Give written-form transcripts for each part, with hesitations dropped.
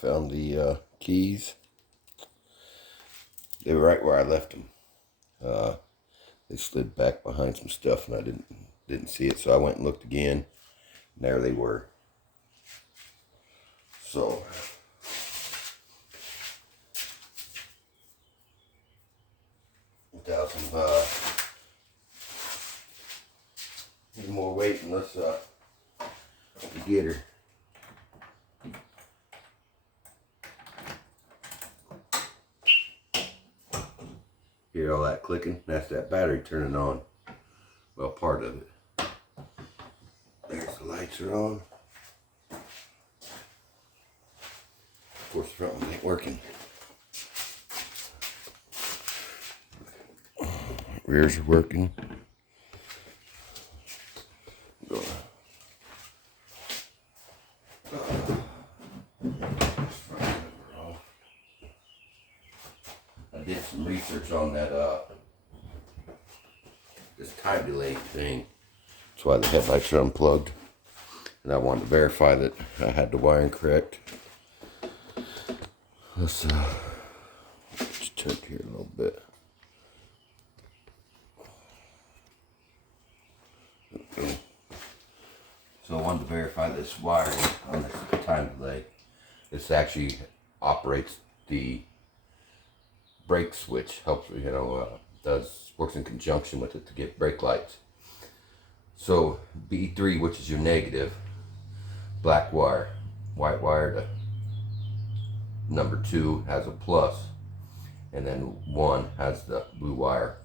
found the keys. They were right where I left them. They slid back behind some stuff, and I didn't see it, so I went and looked again. And there they were. So without some any more waiting, let's get her. Hear all that clicking? That's that battery turning on. Well, part of it. There's the lights are on. Of course, the front one ain't working. Rears are working. I did some research on that this time delay thing. That's why the headlights are unplugged. And I wanted to verify that I had the wiring correct. Let's just check here a little bit. Okay. So I wanted to verify this wiring on this time delay. This actually operates the brake switch, helps, works in conjunction with it to get brake lights. So B3, which is your negative, black wire, white wire to number 2 has a plus, and then 1 has the blue wire.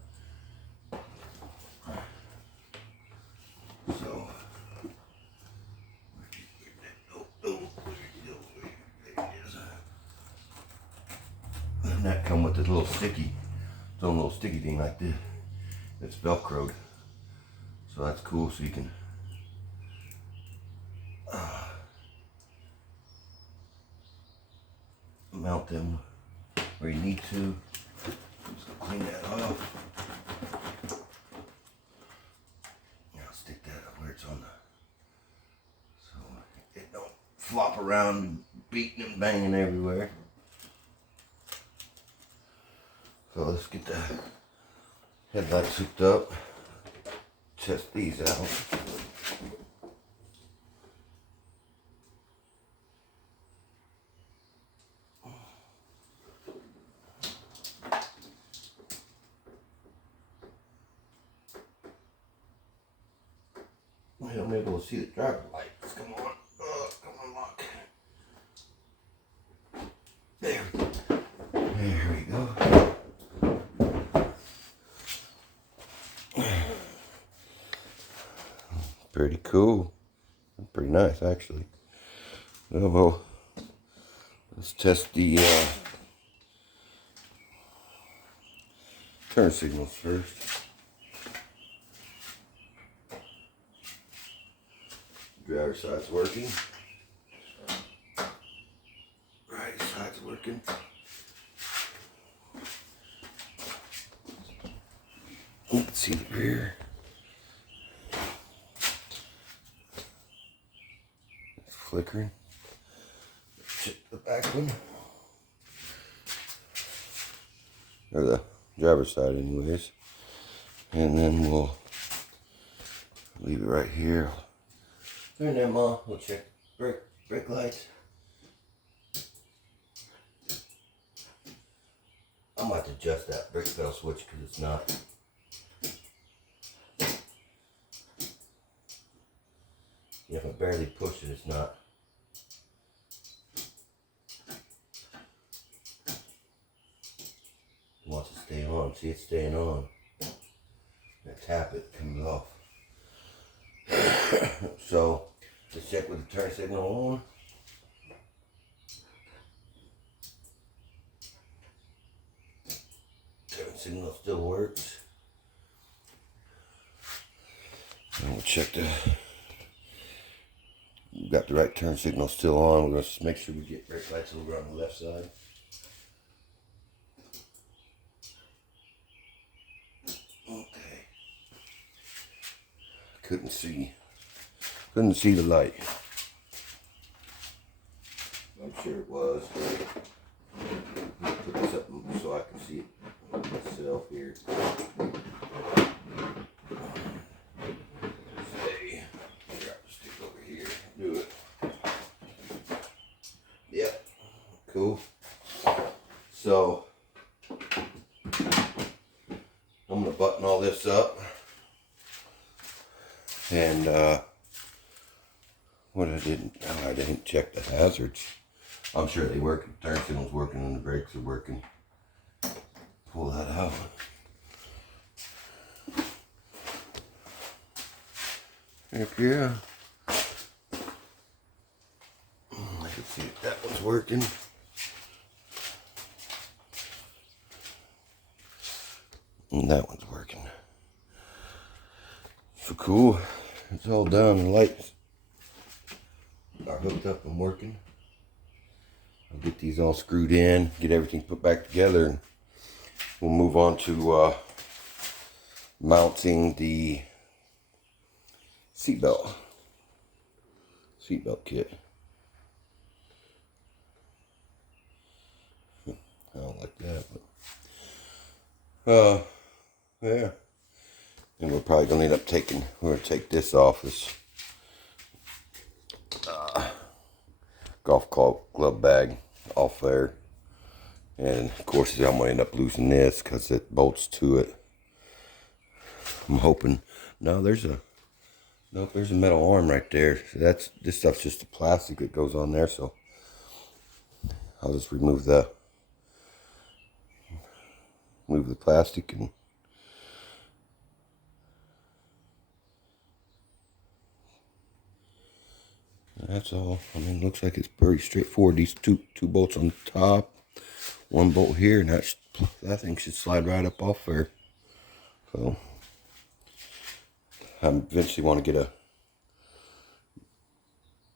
So and that come with this little sticky, its own little sticky thing like this. It's velcroed, so that's cool. So you can mount them where you need to. Just clean that off. Now stick that up where it's on the, so it don't flop around, beating and banging everywhere. So let's get the headlights hooked up. Test these out. I'm able to see the driver lights. Come on. Come on, lock. There. There we go. Pretty cool. Pretty nice, actually. Oh, well, let's test the turn signals first. Driver's side's working. Right side's working. Let's see the rear. It's flickering. Check the back one. Or the driver's side anyways. And then we'll leave it right here. Turn them on. We'll check brake lights. I might adjust that brake pedal switch because it's not. If I barely push it, it's not. It wants to stay on. See, it's staying on. I tap it, it comes off. So let's check with the turn signal on. Turn signal still works. And we'll check we've got the right turn signal still on. We're going to make sure we get brake lights over on the left side. Okay. Couldn't see the light. I'm sure it was. here. Stay. Drop the stick over here. Do it. Yep. Cool. So I'm gonna button all this up, and what I didn't check the hazards. I'm sure they work. The turn signal's working and the brakes are working. Pull that out. Heck yeah. Let's see if that one's working. And that one's working. So cool. It's all done. The lights are hooked up and working. I'll get these all screwed in, get everything put back together, and we'll move on to mounting the seatbelt kit. I don't like that, but yeah. And we're probably gonna end up we're gonna take this off, this golf glove bag off there, and of course I'm gonna end up losing this because it bolts to it. I'm hoping. No, there's a metal arm right there. So this stuff's just the plastic that goes on there. So I'll just remove the plastic, and that's all. I mean, it looks like it's pretty straightforward. These two bolts on the top, one bolt here, and that thing should slide right up off there. So I eventually want to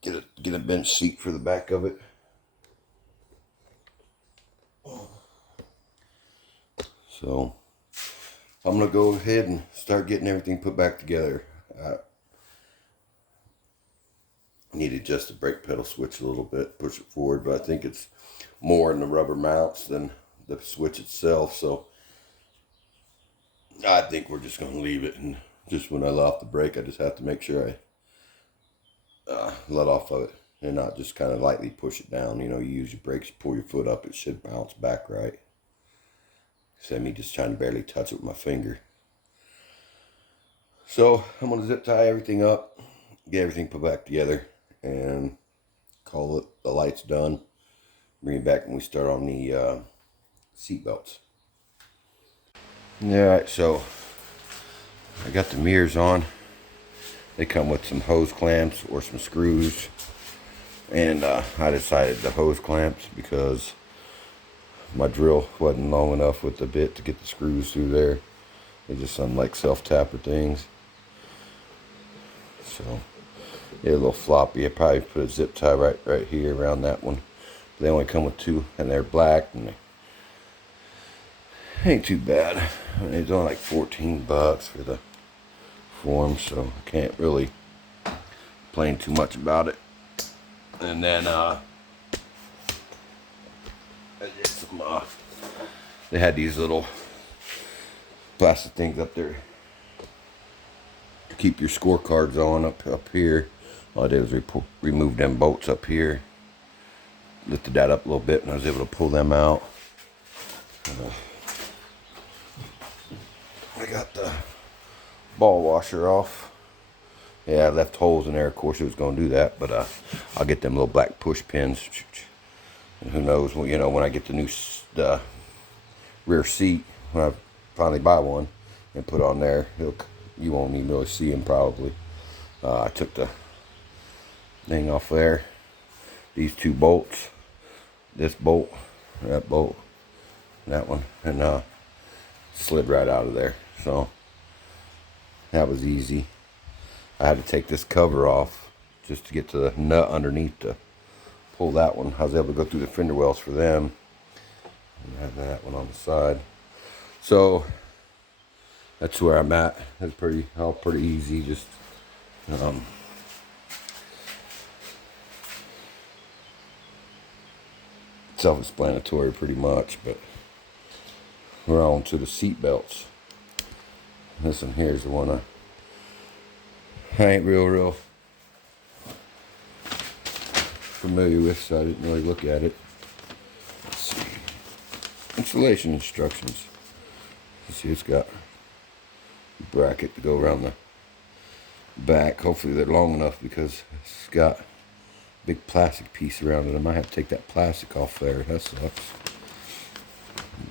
get a bench seat for the back of it. So I'm gonna go ahead and start getting everything put back together. I need to adjust the brake pedal switch a little bit, push it forward, but I think it's more in the rubber mounts than the switch itself. So I think we're just gonna leave it, and just when I let off the brake, I just have to make sure I let off of it and not just kind of lightly push it down. You know, you use your brakes, pull your foot up, it should bounce back right. Instead of me just trying to barely touch it with my finger. So I'm gonna zip tie everything up, get everything put back together, and call it the lights done. Bring it back when we start on the seat belts. Alright, so I got the mirrors on. They come with some hose clamps or some screws, and I decided the hose clamps because my drill wasn't long enough with the bit to get the screws through there. They're just some like self-tapper things. So they're a little floppy. I probably put a zip tie right here around that one. They only come with two, and they're black, and they ain't too bad. I mean, it's only like $14 for the form, so I can't really complain too much about it. And then they had these little plastic things up there to keep your scorecards on up here. All I did was remove them bolts up here, lifted that up a little bit, and I was able to pull them out. I got the ball washer off. Yeah, I left holes in there. Of course, it was going to do that, but I'll get them little black push pins. And who knows? Well, you know, when I get the new rear seat, when I finally buy one and put on there, you won't even really see them probably. I took the thing off there. These two bolts, this bolt, that bolt, that one, and slid right out of there. So that was easy. I had to take this cover off just to get to the nut underneath to pull that one. I was able to go through the fender wells for them, and have that one on the side. So that's where I'm at. It's all pretty easy. Just self-explanatory pretty much, but we're on to the seat belts. This one here is the one I ain't real familiar with, so I didn't really look at it. Let's see. Installation instructions. You see, it's got a bracket to go around the back. Hopefully they're long enough because it's got a big plastic piece around it. I might have to take that plastic off there. That sucks.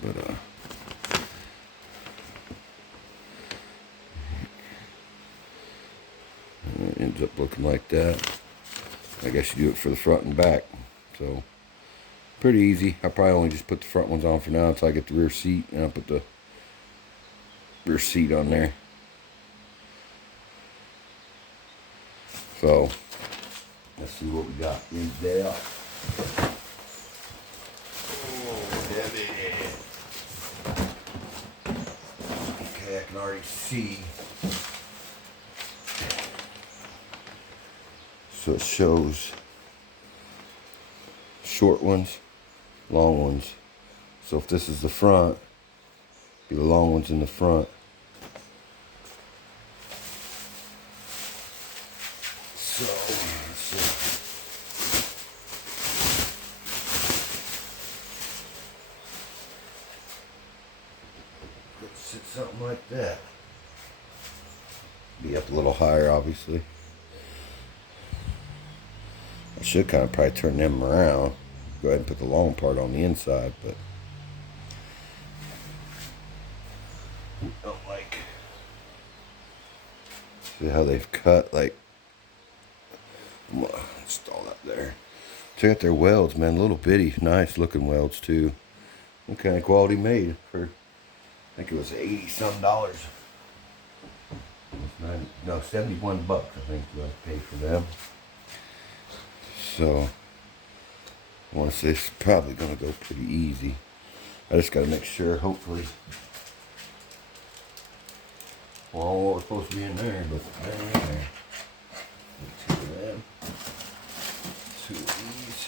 But it ends up looking like that. I guess you do it for the front and back. So pretty easy. I probably only just put the front ones on for now until I get the rear seat, and I'll put the rear seat on there. So let's see what we got in there. Oh, heavy. Okay, I can already see. So it shows short ones, long ones. So if this is the front, be the long ones in the front. So let's see. Let's sit something like that. Be up a little higher, obviously. I should kind of probably turn them around. Go ahead and put the long part on the inside, but I don't like. See how they've cut, like, I'm gonna install that there. Check out their welds, man. Little bitty, nice looking welds too. What kind of quality made for, I think it was $80 some. No, 71 bucks I think was paid for them. So I want to say it's probably going to go pretty easy. I just got to make sure, hopefully. Well, I don't know what was supposed to be in there, but they're in there. Two of them. Two of these.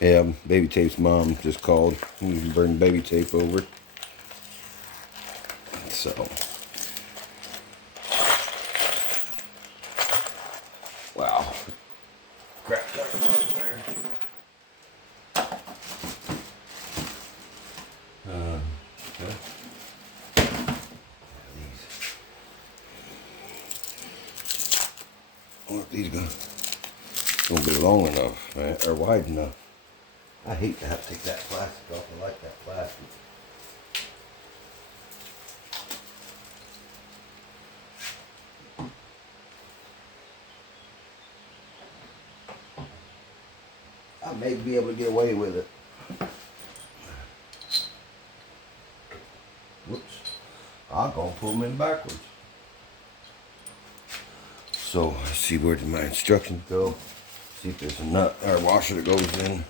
Yeah, Baby Tape's mom just called. You can bring Baby Tape over. So. Wow. Crap. Okay. I wonder if these gonna be long enough, right? Or wide enough. I hate to have to take that plastic off. I like that plastic. I may be able to get away with it. Whoops. I'm gonna pull them in backwards. So let's see where did my instructions go. See if there's a nut or washer that goes in.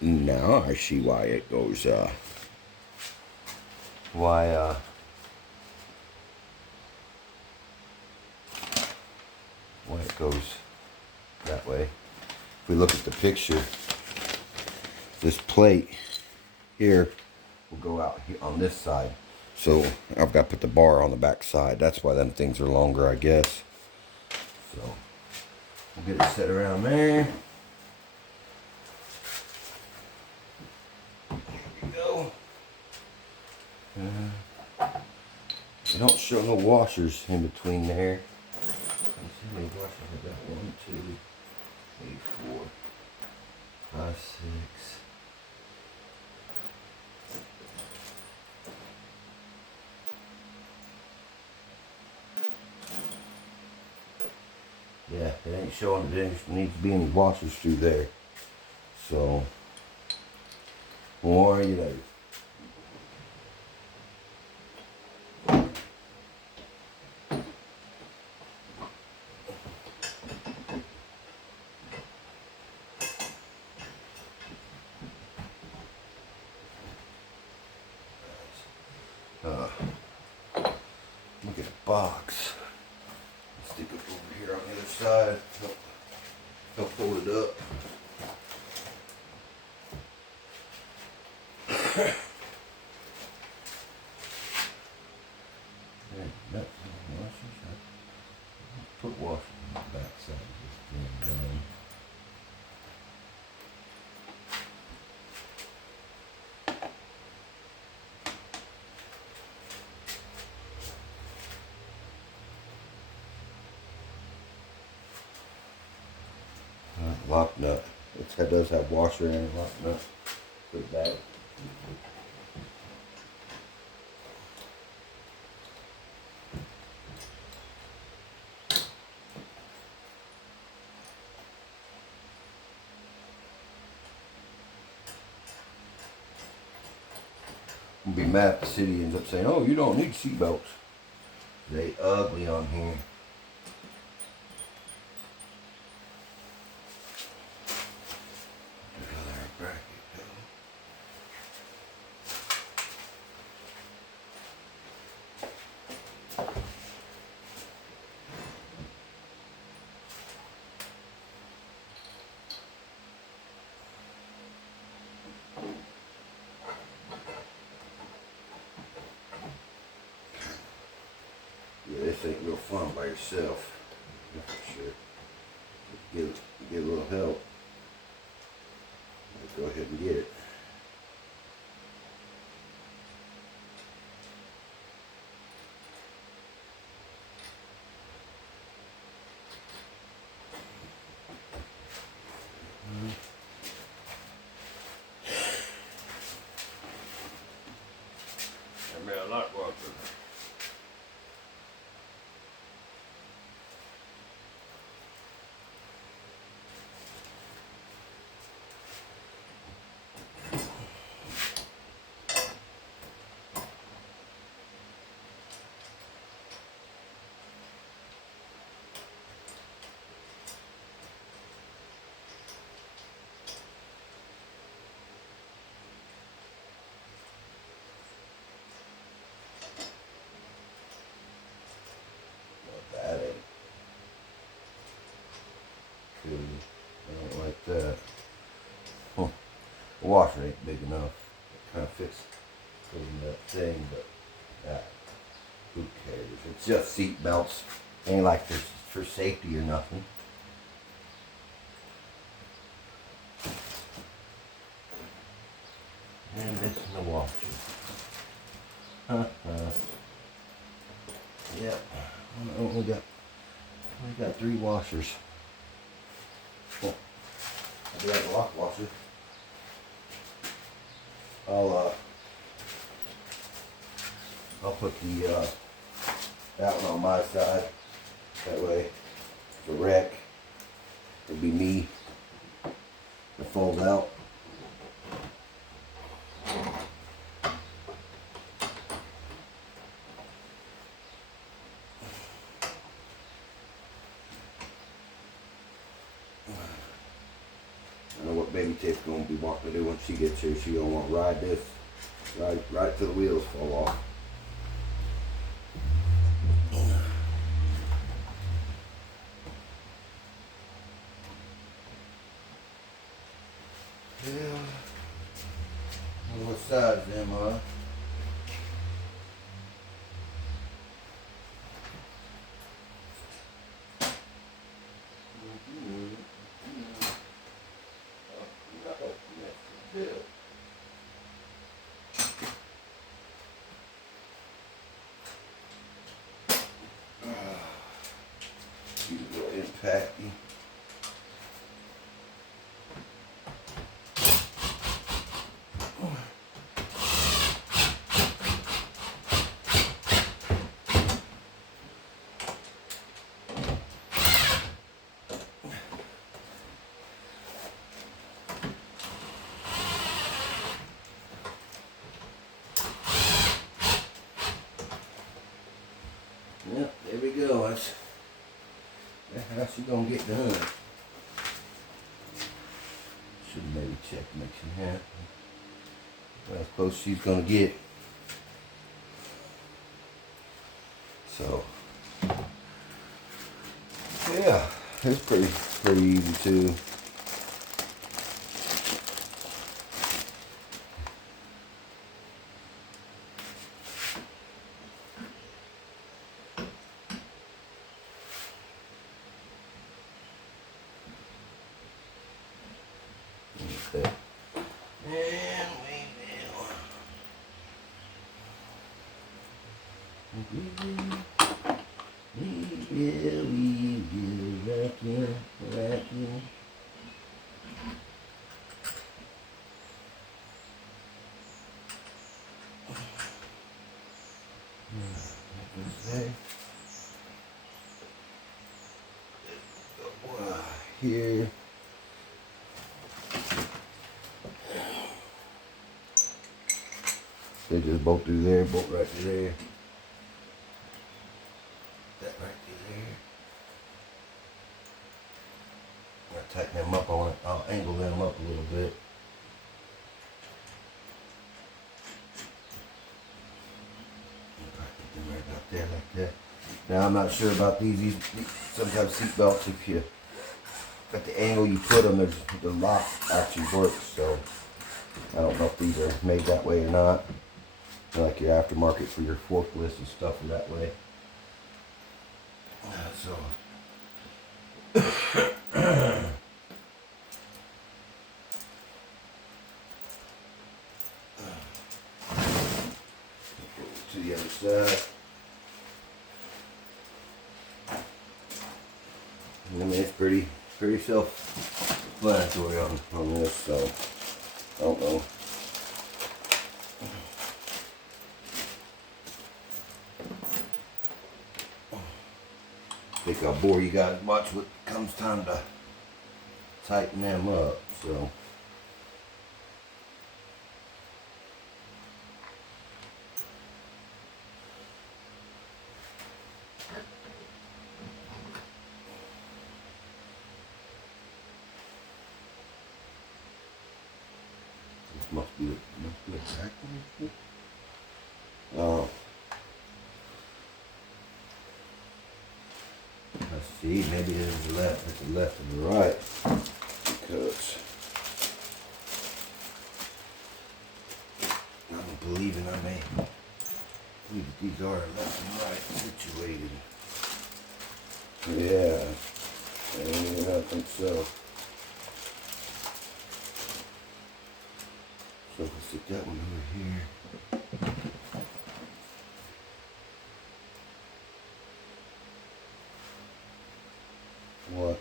Now I see why it goes why it goes that way. If we look at the picture, this plate here will go out here on this side. So I've got to put the bar on the back side. That's why them things are longer, I guess. So we'll get it set around there. There we go. They don't show no washers in between there. Let's see how many washers I got. 1, 2, 3, 4, 5, 6. Yeah, it ain't showing that there needs to be any washers through there. So, more you know. Look at the box. Stick it over here on the other side. Help hold it up. Put washers on the back side of this thing down. Lock nut. It does have washer and lock nut. Put it back. I'll be mad if the city ends up saying, "Oh, you don't need seatbelts." They ugly on here. Yeah, this ain't real fun by yourself. That's for sure. Get a little help. Let's go ahead and get it. Give me a lot water. That ain't cool. I don't like that. Huh. The washer ain't big enough. It kind of fits in that thing, but that, who cares? It's just seat belts. Ain't like this for safety or nothing. And this is the washer. Yep. We got 3 washers. Oh, I do have a lock washer. I'll put the that one on my side. That way, the wreck will be me. To fold out. I know what baby Tiff's gonna be wanting to do when she gets here. She gonna want to ride this, right till the wheels fall off. Yeah. What size am I? You go impact me. Yep, there we go. That's how she gonna get done. Should maybe check to make she happy. Well, as close as she's gonna get. So yeah, it's pretty easy too. Okay. And we will vacuum. Here. They just bolt through there, bolt right through there. That right through there. I'll tighten them up on it. I'll angle them up a little bit. Put them right out there like that. Now I'm not sure about these sometimes seat belts, if you at the angle you put them, the lock actually works. So I don't know if these are made that way or not. Like your aftermarket for your forklifts and stuff are that way. So to the other side. I mean, it's pretty self-explanatory on this, so I don't know. I think I'll bore you guys much when it comes time to tighten them up, so. This must be a back one. Oh. Let's see, maybe there's the left and the right, because I'm believing I believe that these are left and right situated. Yeah, I think so. So if I stick that one over here. What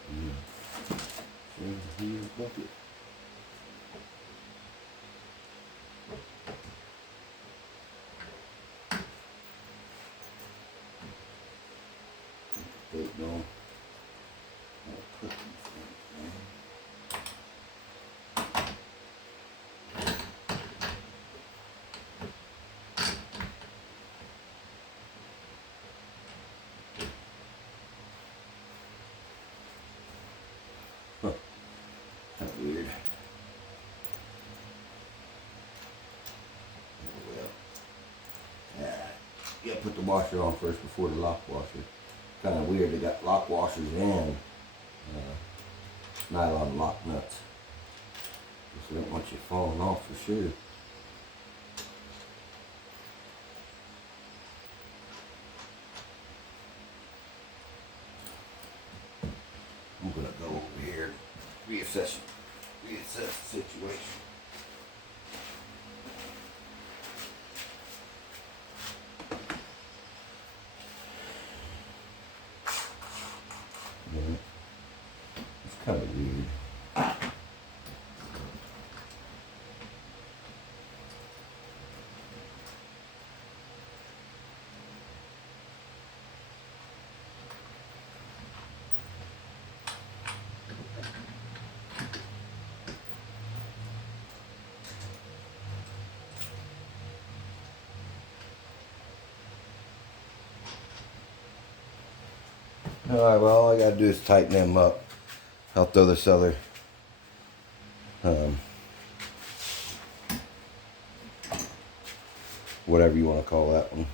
in the bucket? Don't know. I'll put these things in. Huh. That's weird. Oh well. Yeah. You gotta put the washer on first before the lock washer. Kind of weird. They got lock washers and nylon lock nuts. So they don't want you falling off for sure. I'm gonna go over here, reassess the situation. Yeah. It's kind of weird. Alright, well, all I gotta do is tighten them up. I'll throw this other whatever you want to call that one.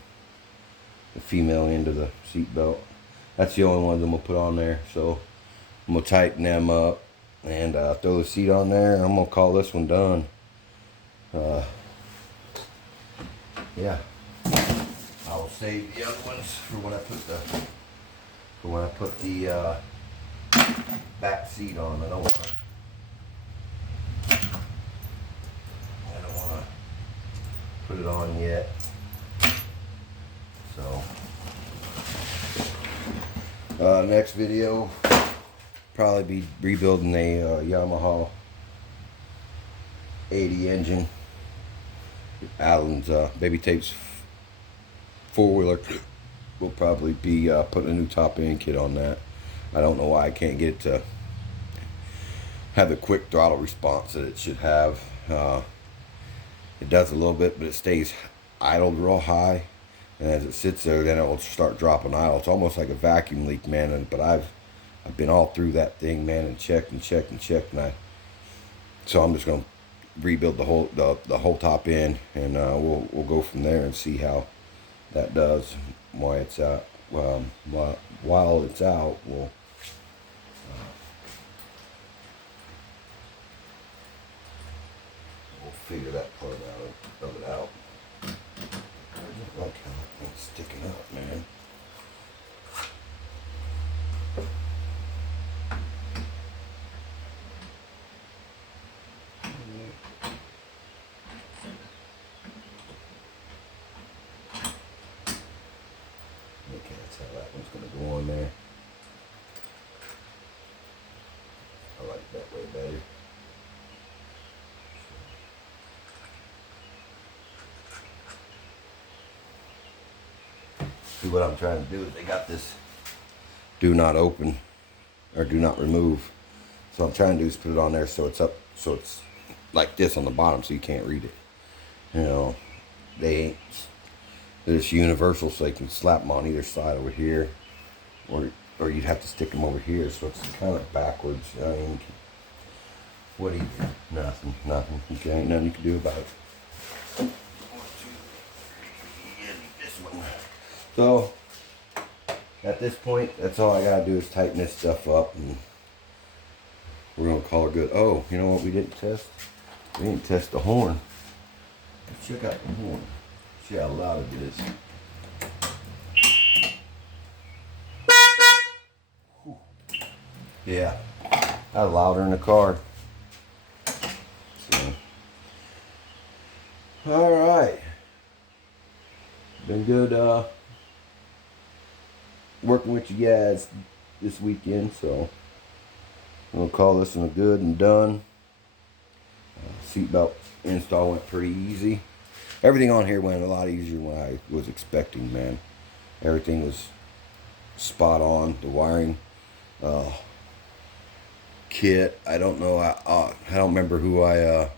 the female end of the seat belt. That's the only ones I'm gonna put on there. So I'm gonna tighten them up and throw the seat on there. I'm gonna call this one done. Yeah, I will save the other ones for when I put the back seat on. I don't wanna put it on yet. So next video probably be rebuilding a Yamaha 80 engine. Alan's Baby Tape's four-wheeler will probably be putting a new top end kit on that. I don't know why I can't get it to have the quick throttle response that it should have. It does a little bit, but it stays idled real high, and as it sits there, then it will start dropping idle. It's almost like a vacuum leak, man. But I've been all through that thing, man, and checked, so I'm just gonna rebuild the whole top end, and we'll go from there and see how that does. While it's out, while it's out, we'll figure that part of it out. I don't like how that thing's sticking up, man. Okay, that's how that one's gonna go on there. I like that way better. See, what I'm trying to do is they got this do not open or do not remove. So what I'm trying to do is put it on there so it's up, so it's like this on the bottom, so you can't read it. You know, they're just universal, so you can slap them on either side over here, or you'd have to stick them over here, so it's kind of backwards. I mean, what do you do? Nothing. Okay, ain't nothing you can do about it. 1, 2, 3, and this one. So at this point, that's all I gotta do is tighten this stuff up, and we're gonna call it good. Oh, you know what we didn't test? We didn't test the horn. Let's check out the horn. See how loud it is. Whew. Yeah, that's louder in the car. So, all right. Been good working with you guys this weekend, so I'm gonna call this one a good and done. Seatbelt install went pretty easy. Everything on here went a lot easier than what I was expecting, man. Everything was spot on. The wiring, kit, I don't know. I don't remember who it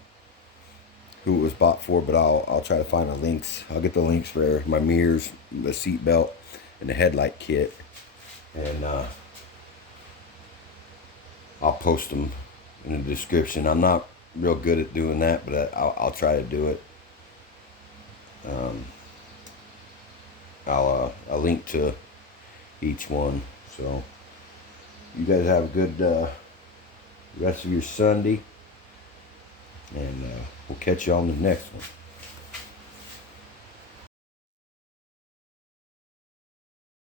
was bought for, but I'll try to find the links. I'll get the links for my mirrors, the seatbelt, and the headlight kit, and I'll post them in the description. I'm not real good at doing that, but I'll try to do it. I'll link to each one. So you guys have a good rest of your Sunday, and we'll catch you on the next one.